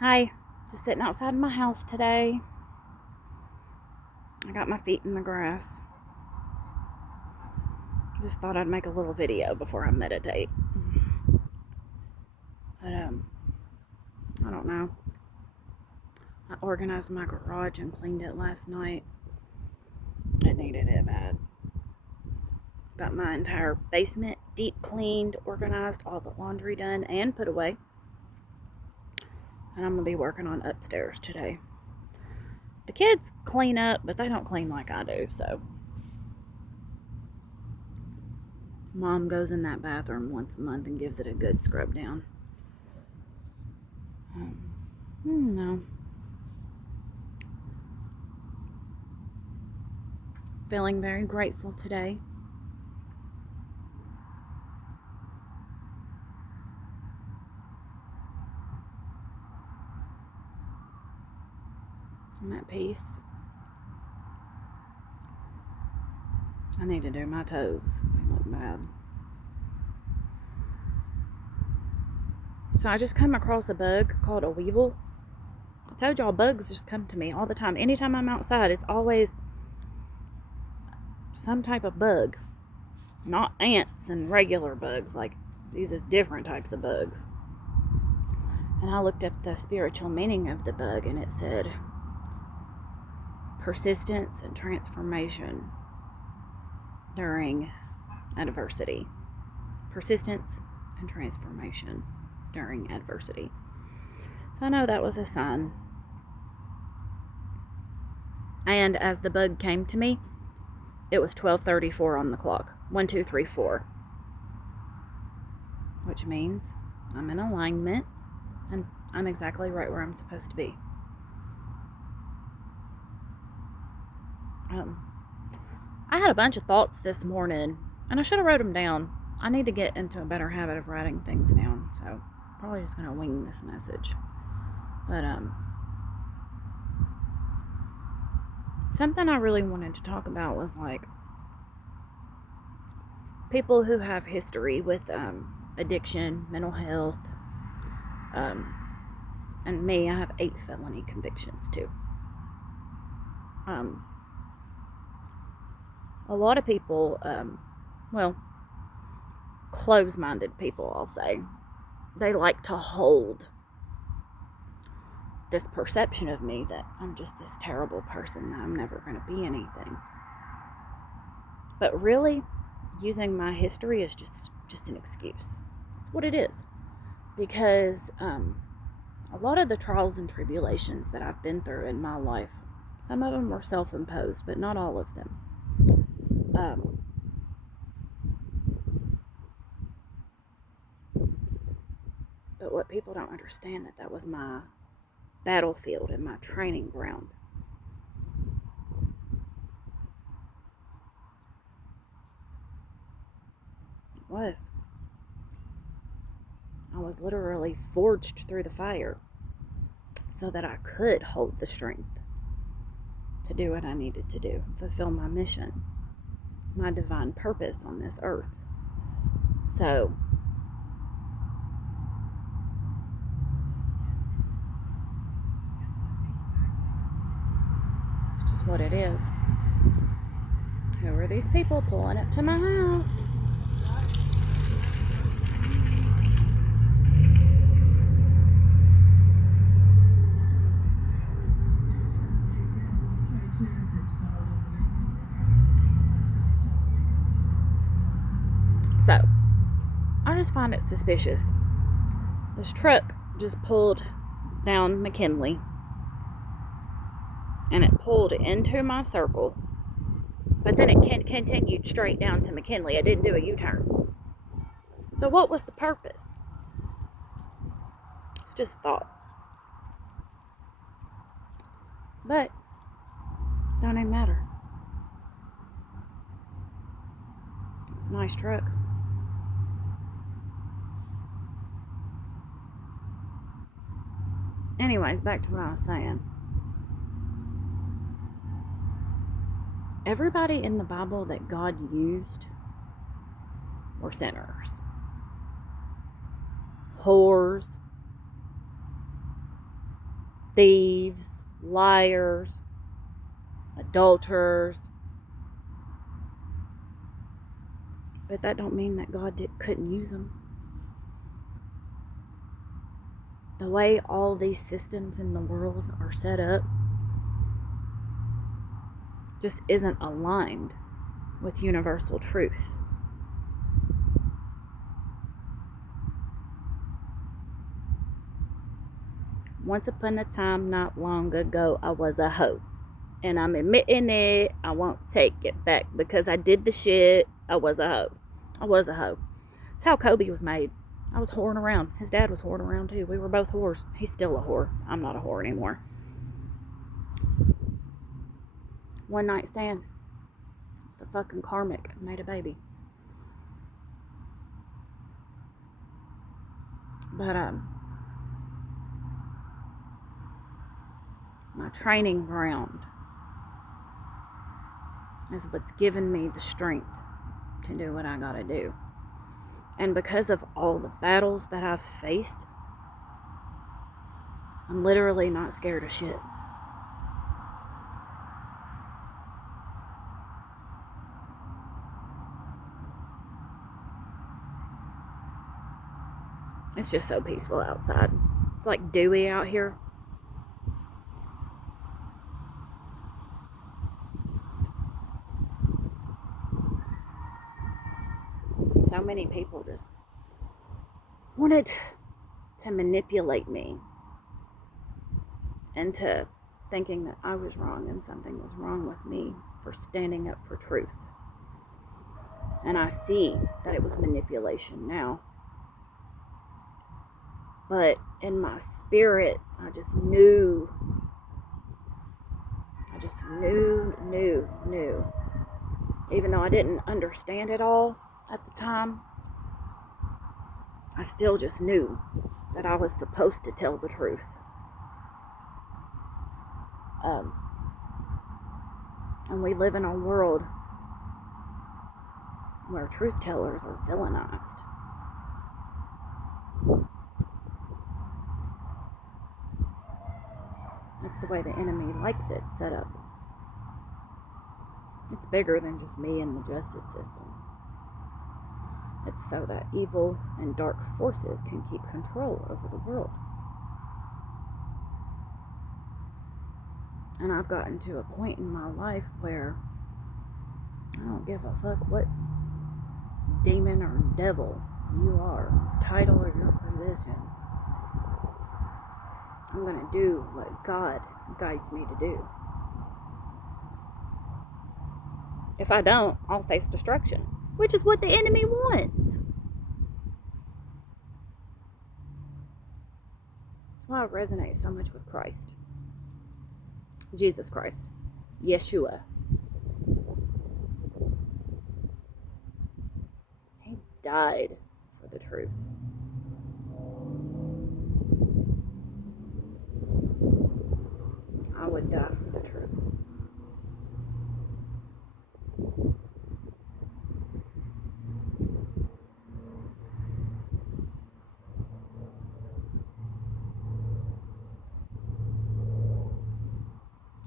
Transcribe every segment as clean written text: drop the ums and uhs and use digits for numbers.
Hi, just sitting outside my house today. I got my feet in the grass. Just thought I'd make a little video before I meditate. But, I don't know. I organized my garage and cleaned it last night. I needed it bad. Got my entire basement deep cleaned, organized, all the laundry done, and put away. And I'm going to be working on upstairs today. The kids clean up, but they don't clean like I do, so. Mom goes in that bathroom once a month and gives it a good scrub down. No. Feeling very grateful today. I'm at peace. I need to do my toes. They look bad. So I just come across a bug called a weevil. I told y'all bugs just come to me all the time. Anytime I'm outside, it's always some type of bug. Not ants and regular bugs. Like, these is different types of bugs. And I looked up the spiritual meaning of the bug, and it said persistence and transformation during adversity. Persistence and transformation during adversity. So I know that was a sign. And as the bug came to me, it was 12:34 on the clock. 1, 2, 3, 4. Which means I'm in alignment and I'm exactly right where I'm supposed to be. I had a bunch of thoughts this morning, and I should have wrote them down. I need to get into a better habit of writing things down, so probably just gonna wing this message. But something I really wanted to talk about was like people who have history with addiction, mental health, and me. I have 8 felony convictions too. A lot of people, close-minded people, I'll say, they like to hold this perception of me that I'm just this terrible person, that I'm never going to be anything. But really, using my history is just an excuse. That's what it is. Because a lot of the trials and tribulations that I've been through in my life, some of them were self-imposed, but not all of them. But what people don't understand, that was my battlefield and my training ground. It was. I was literally forged through the fire so that I could hold the strength to do what I needed to do, fulfill my mission, my divine purpose on this earth. So, it's just what it is. Who are these people pulling up to my house? So, I just find it suspicious. This truck just pulled down McKinley, and it pulled into my circle, but then it continued straight down to McKinley. It didn't do a U-turn. So what was the purpose? It's just a thought. But don't even matter. It's a nice truck. Anyways, back to what I was saying. Everybody in the Bible that God used were sinners. Whores, thieves, liars, adulterers. But that don't mean that God couldn't use them. The way all these systems in the world are set up just isn't aligned with universal truth. Once upon a time, not long ago, I was a hoe. And I'm admitting it. I won't take it back because I did the shit. I was a hoe. I was a hoe. That's how Kobe was made. I was whoring around. His dad was whoring around too. We were both whores. He's still a whore. I'm not a whore anymore. One night stand. The fucking karmic made a baby. But my training ground is what's given me the strength to do what I gotta do. And because of all the battles that I've faced, I'm literally not scared of shit. It's just so peaceful outside. It's like dewy out here. So many people just wanted to manipulate me into thinking that I was wrong and something was wrong with me for standing up for truth. And I see that it was manipulation now. But in my spirit, I just knew. Even though I didn't understand it all at the time, I still just knew that I was supposed to tell the truth. And we live in a world where truth tellers are villainized. That's the way the enemy likes it set up. It's bigger than just me and the justice system. It's so that evil and dark forces can keep control over the world. And I've gotten to a point in my life where I don't give a fuck what demon or devil you are, title or your position. I'm going to do what God guides me to do. If I don't, I'll face destruction, which is what the enemy wants. That's why I resonate so much with Christ. Jesus Christ. Yeshua. He died for the truth. I would die for the truth.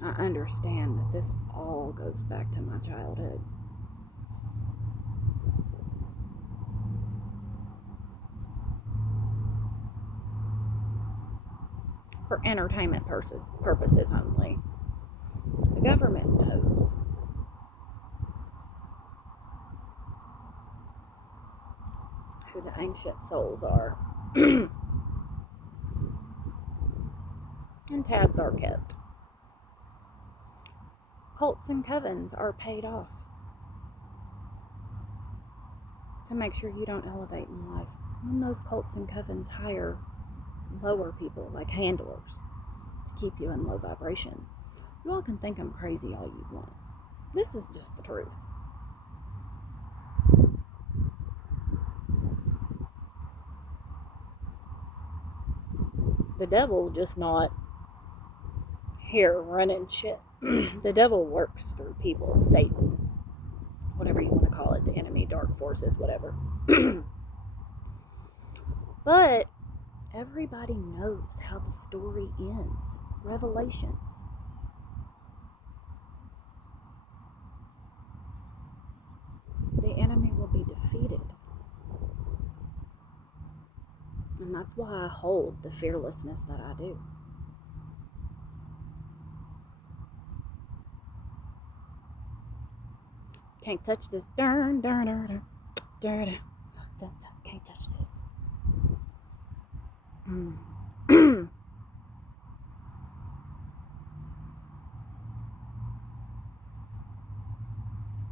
I understand that this all goes back to my childhood. For entertainment purposes only. The government knows. Who the ancient souls are. And tabs are kept. Cults and covens are paid off to make sure you don't elevate in life. And those cults and covens hire lower people like handlers to keep you in low vibration. You all can think I'm crazy all you want. This is just the truth. The devil's just not here running shit. The devil works through people, Satan, whatever you want to call it, the enemy, dark forces, whatever. But everybody knows how the story ends. revelations. The enemy will be defeated. And that's why I hold the fearlessness that I do. Can't touch this. Can't touch this.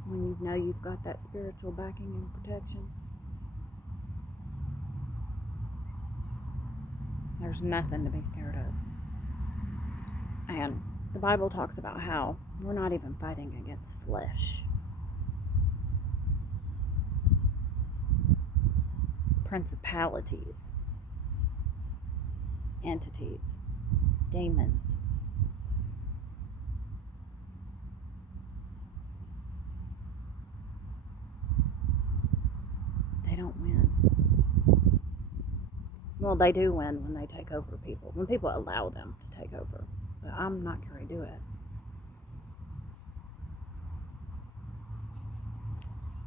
When you know you've got that spiritual backing and protection, there's nothing to be scared of. And the Bible talks about how we're not even fighting against flesh. Principalities, entities, demons. They don't win. Well, they do win when they take over people, when people allow them to take over. But I'm not going to do it.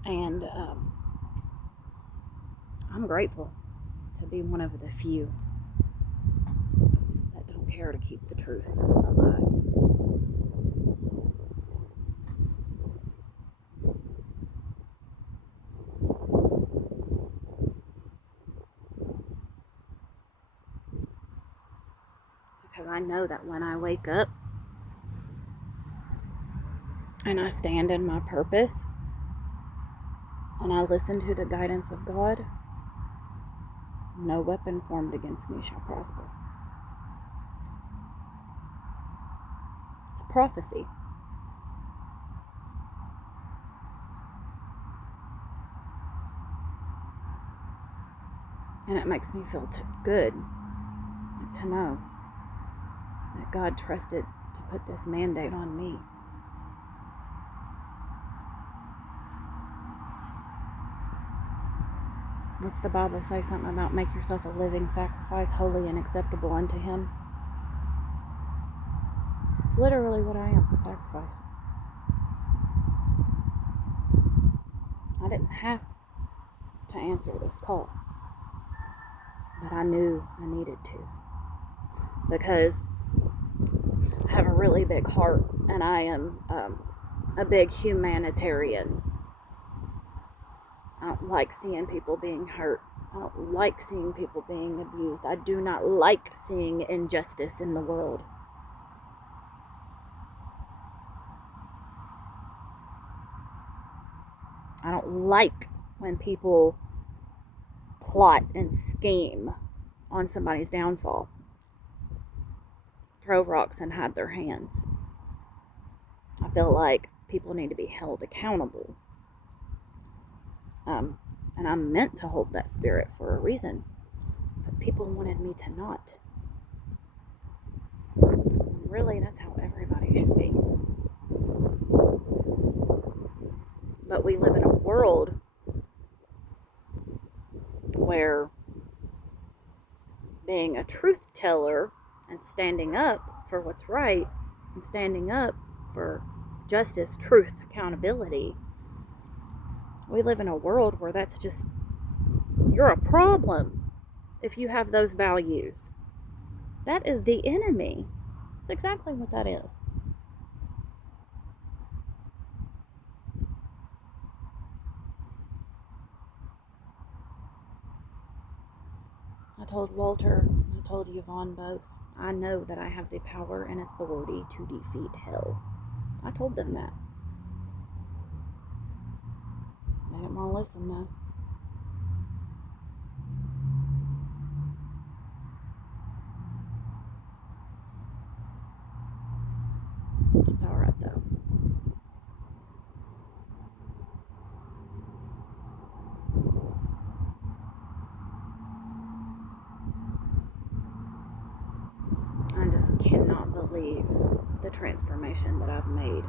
And I'm grateful to be one of the few that don't care to keep the truth alive. Because I know that when I wake up and I stand in my purpose and I listen to the guidance of God, no weapon formed against me shall prosper. It's prophecy. And it makes me feel good to know that God trusted to put this mandate on me. What's the Bible say? Something about make yourself a living sacrifice, holy and acceptable unto Him. It's literally what I am, a sacrifice. I didn't have to answer this call, but I knew I needed to, because I have a really big heart and I am a big humanitarian. I don't like seeing people being hurt. I don't like seeing people being abused. I do not like seeing injustice in the world. I don't like when people plot and scheme on somebody's downfall, throw rocks and hide their hands. I feel like people need to be held accountable. And I'm meant to hold that spirit for a reason, but people wanted me to not. And really, that's how everybody should be. But we live in a world where being a truth teller and standing up for what's right and standing up for justice, truth, accountability, we live in a world where that's just, you're a problem if you have those values. That is the enemy. That's exactly what that is. I told Walter, I told Yvonne both, I know that I have the power and authority to defeat hell. I told them that. They didn't want to listen though. It's alright though. I just cannot believe the transformation that I've made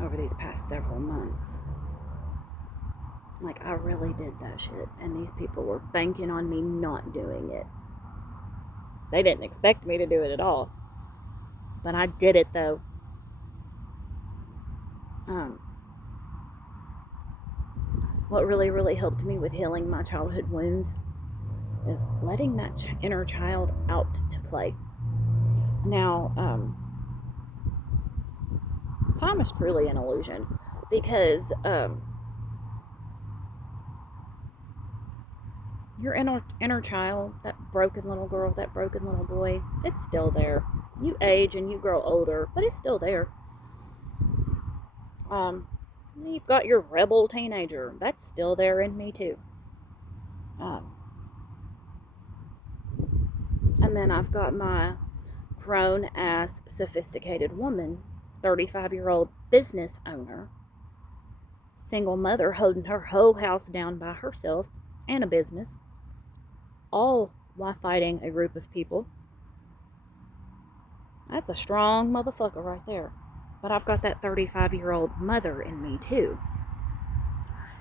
over these past several months. Like, I really did that shit, and these people were banking on me not doing it. They didn't expect me to do it at all. But I did it though. Um, what really, really helped me with healing my childhood wounds is letting that inner child out to play. Now, time is truly an illusion because your inner child, that broken little girl, that broken little boy, it's still there. You age and you grow older, but it's still there. Um, you've got your rebel teenager, that's still there in me too. Um, and then I've got my grown ass sophisticated woman, 35-year-old business owner, single mother holding her whole house down by herself and a business, all while fighting a group of people. That's a strong motherfucker right there. But I've got that 35-year-old mother in me too.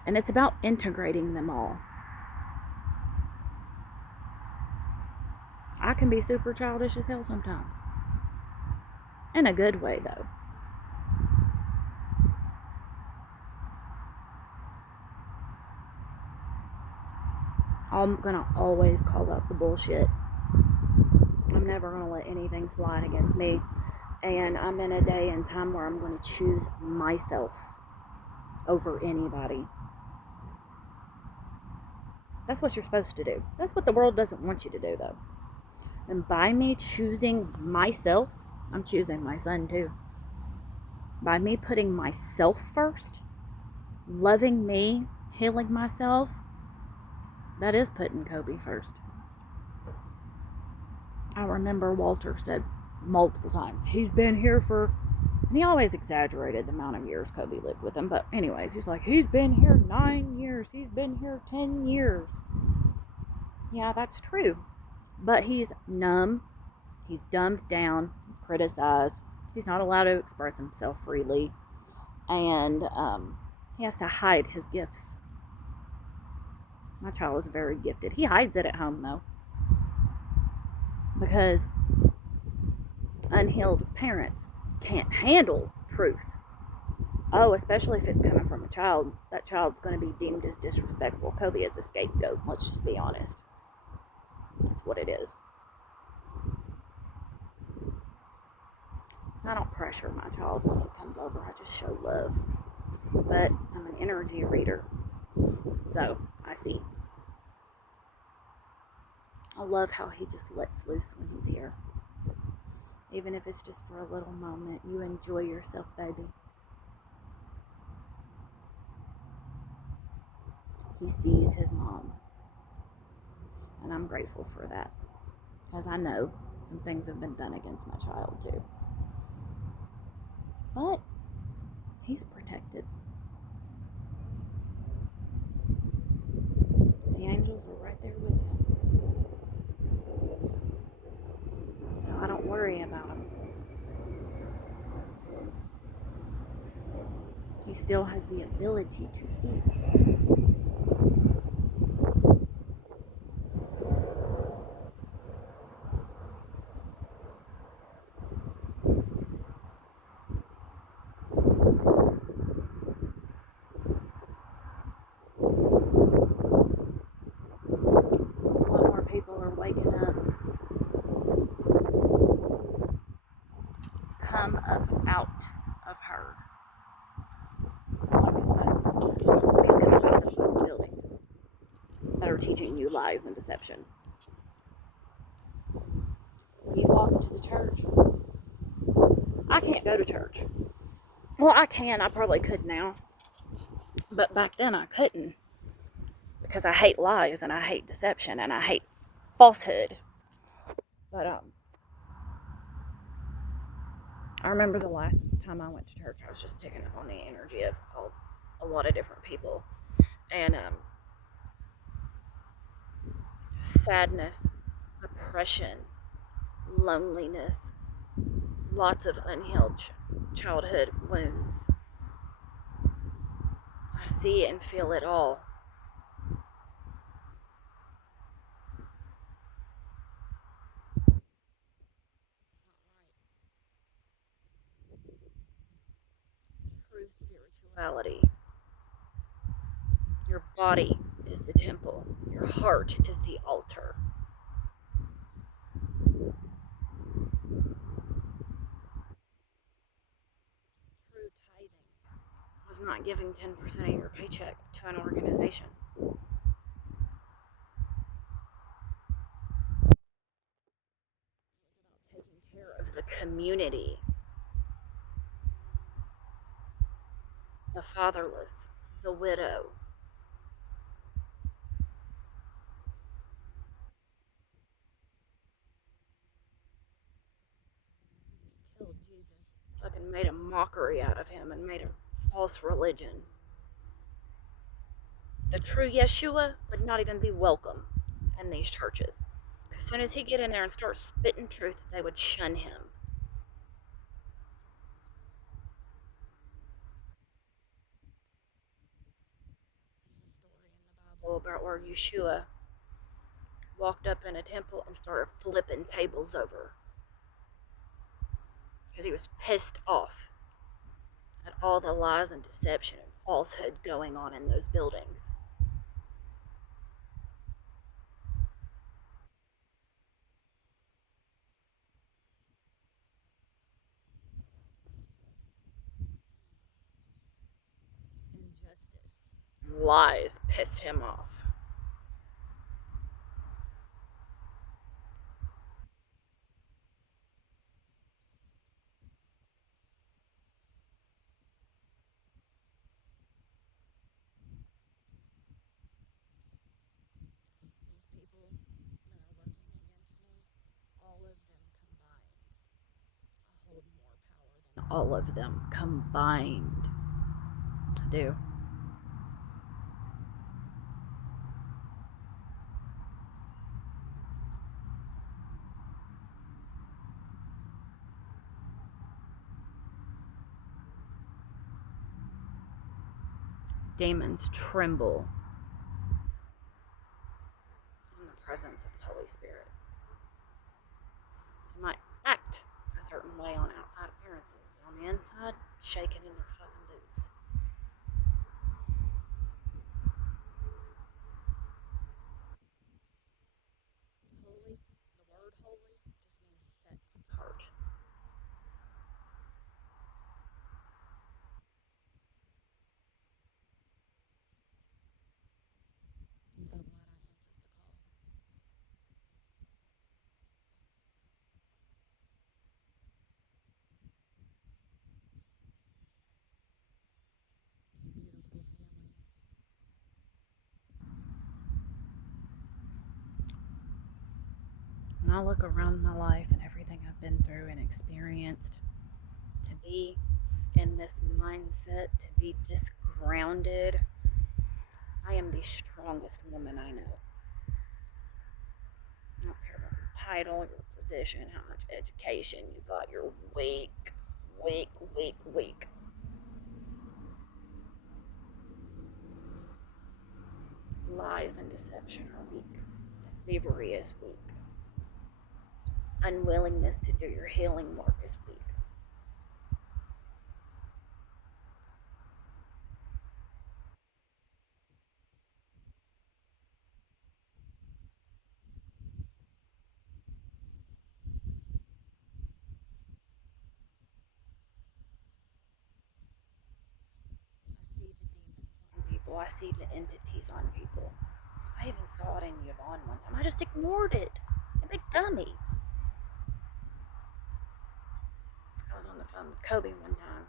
And it's about integrating them all. I can be super childish as hell sometimes. In a good way, though. I'm gonna always call out the bullshit. I'm never gonna let anything slide against me. And I'm in a day and time where I'm gonna choose myself over anybody. That's what you're supposed to do. That's what the world doesn't want you to do, though. And by me choosing myself, I'm choosing my son too. By me putting myself first, loving me, healing myself, that is putting Kobe first. I remember Walter said multiple times, he's been here for, and he always exaggerated the amount of years Kobe lived with him, but anyways, he's like, he's been here 9 years, he's been here 10 years. Yeah, that's true. But he's numb, he's dumbed down, he's criticized, he's not allowed to express himself freely, and he has to hide his gifts. My child is very gifted. He hides it at home, though, because unhealed parents can't handle truth. Oh, especially if it's coming from a child. That child's going to be deemed as disrespectful. Kobe is a scapegoat. Let's just be honest. That's what it is. I don't pressure my child when he comes over. I just show love. But I'm an energy reader, so I see. I love how he just lets loose when he's here. Even if it's just for a little moment, you enjoy yourself, baby. He sees his mom. And I'm grateful for that. Because I know some things have been done against my child too. But he's protected. The angels are right there with him. So I don't worry about him. He still has the ability to see. A lot more people are waking up. Come up out of her. Somebody's coming out of the buildings that are teaching you lies and deception. When you walk into the church, I can't go to church. Well, I can. I probably could now. But back then I couldn't. Because I hate lies and I hate deception and I hate falsehood. But I remember the last time I went to church, I was just picking up on the energy of a lot of different people. And sadness, depression, loneliness, lots of unhealed childhood wounds. I see and feel it all. spirituality. Your body is the temple. Your heart is the altar. True tithing was not giving 10% of your paycheck to an organization. Taking care of the community, the fatherless, the widow. Killed Jesus. Fucking made a mockery out of him and made a false religion. The true Yeshua would not even be welcome in these churches. As soon as he get in there and start spitting truth, they would shun him. There's a story in the Bible about where Yeshua walked up in a temple and started flipping tables over because he was pissed off at all the lies and deception and falsehood going on in those buildings. Injustice. Lies pissed him off. These people that are working against me, all of them combined, I hold more power than all of them combined. I do. Demons tremble in the presence of the Holy Spirit. They might act a certain way on outside appearances, but on the inside, shaking in their fucking boots. Holy, the word holy just means set apart. I'm so glad I answered the call. It's a beautiful feeling. When I look around my life and everything I've been through and experienced, to be in this mindset, to be this grounded, I am the strongest woman I know. I don't care about your title, your position, how much education you got. You're weak, weak, weak, weak. Lies and deception are weak. Thievery is weak. Unwillingness to do your healing work is weak. I see the demons on people. I see the entities on people. I even saw it in Yvonne one time. I just ignored it. A big dummy. I was on the phone with Kobe one time.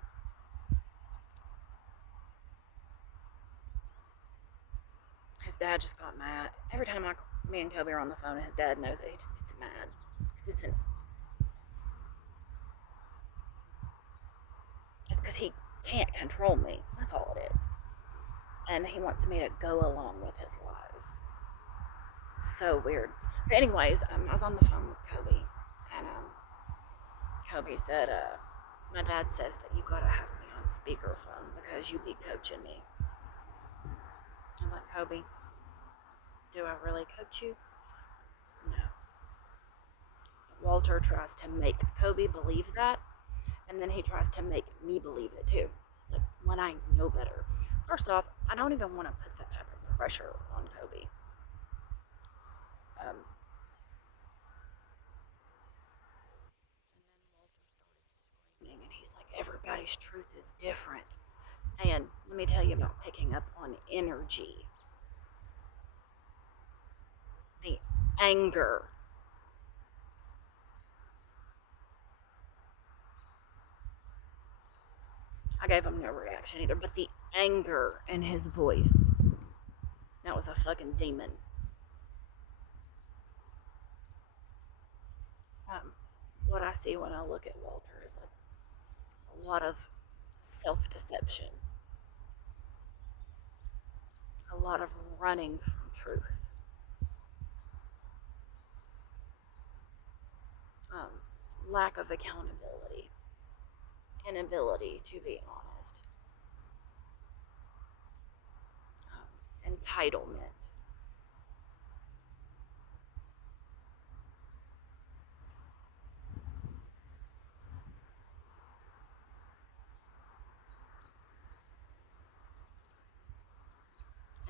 His dad just got mad. Every time me and Kobe are on the phone and his dad knows it, he just gets mad. It's because he can't control me. That's all it is. And he wants me to go along with his lies. It's so weird. But anyways, I was on the phone with Kobe, and Kobe said, my dad says that you gotta have me on speakerphone because you be coaching me. I was like, Kobe, do I really coach you? He's like, no. Walter tries to make Kobe believe that, and then he tries to make me believe it too. Like, when I know better. First off, I don't even want to put that type of pressure on Kobe. Um, and then Walter started screaming, and he's like, everybody's truth is different. And let me tell you about picking up on energy. The anger. I gave him no reaction either, but the anger in his voice. That was a fucking demon. What I see when I look at Walter is like a lot of self deception, a lot of running from truth, lack of accountability, inability to be honest, entitlement.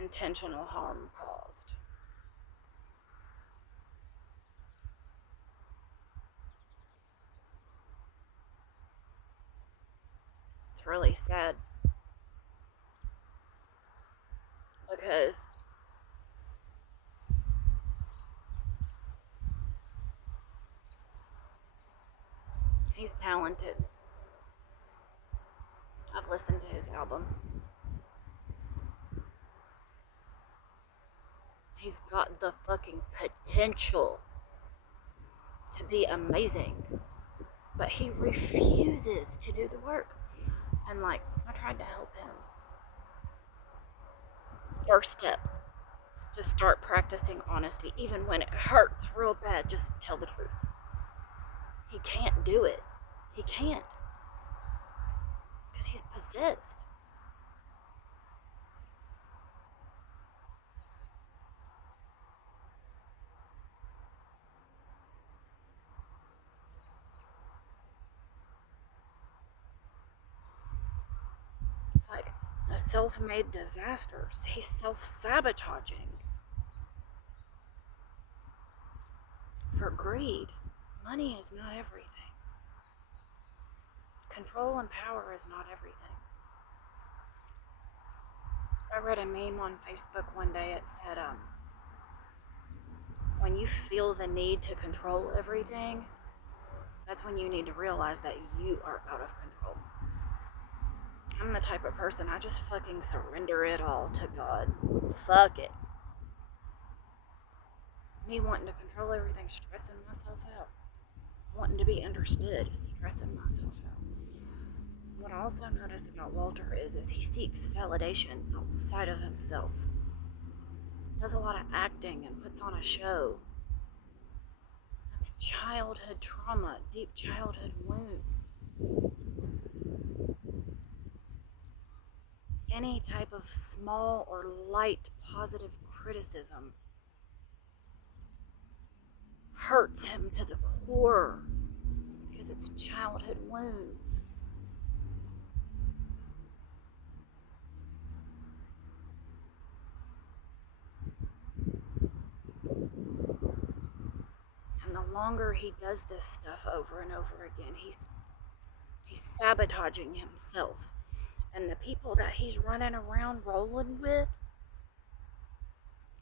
Intentional harm caused. It's really sad because he's talented. I've listened to his album. He's got the fucking potential to be amazing, but he refuses to do the work. And like, I tried to help him. First step, just start practicing honesty, even when it hurts real bad. Just tell the truth. He can't do it. He can't, because he's possessed. It's like a self-made disaster. He's self-sabotaging for greed. Money is not everything. Control and power is not everything. I read a meme on Facebook one day. It said, when you feel the need to control everything, that's when you need to realize that you are out of control. I'm the type of person, I just fucking surrender it all to God. Fuck it. Me wanting to control everything, stressing myself out. Wanting to be understood, stressing myself out. What I also notice about Walter is he seeks validation outside of himself. Does a lot of acting and puts on a show. That's childhood trauma, deep childhood wounds. Any type of small or light positive criticism hurts him to the core because it's childhood wounds. And the longer he does this stuff over and over again, he's sabotaging himself. And the people that he's running around rolling with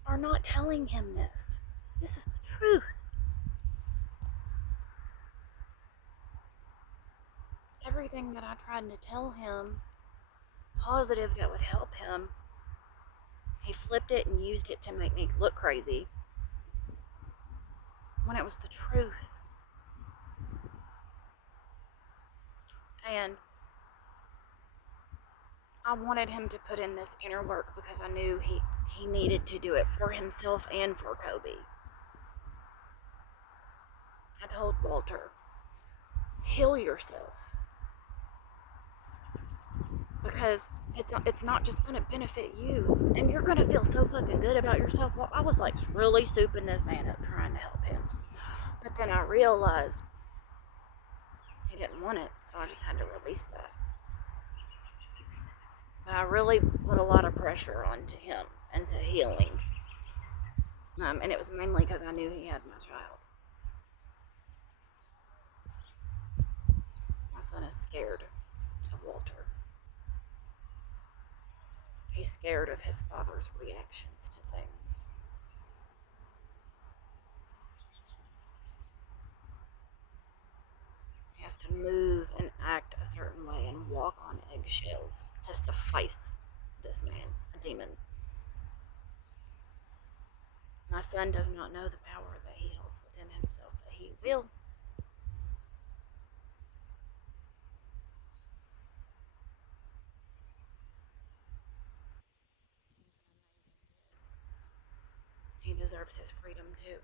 are not telling him this. This is the truth. Everything that I tried to tell him, positive that would help him, he flipped it and used it to make me look crazy when it was the truth. And I wanted him to put in this inner work because I knew he needed to do it for himself and for Kobe. I told Walter, heal yourself. Because it's not just going to benefit you, and you're going to feel so fucking good about yourself. Well, I was like really souping this man up trying to help him. But then I realized he didn't want it, so I just had to release that. But I really put a lot of pressure onto him and to healing. And it was mainly because I knew he had my child. My son is scared of Walter. He's scared of his father's reactions to things. He has to move and act a certain way and walk on eggshells to suffice this man, a demon. My son does not know the power that he holds within himself, but he will. He deserves his freedom too.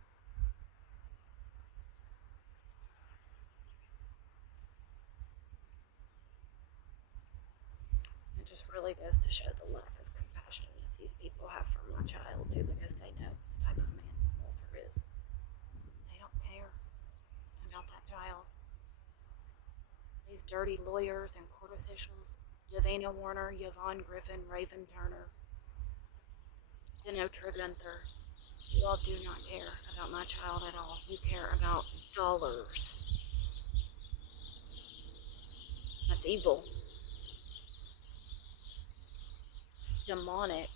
It just really goes to show the lack of compassion that these people have for my child too, because they know the type of man Walter is. They don't care about that child. These dirty lawyers and court officials, Davina Warner, Yvonne Griffin, Raven Turner, Denotra Gunther, you all do not care about my child at all. You care about dollars. That's evil. It's demonic.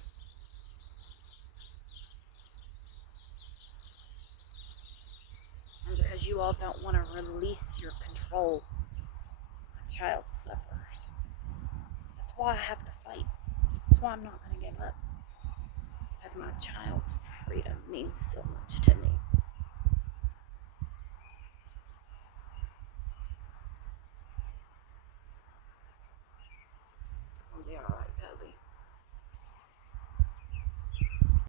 And because you all don't want to release your control, my child suffers. That's why I have to fight. That's why I'm not going to give up. Because my child's freedom means so much to me. It's going to be alright.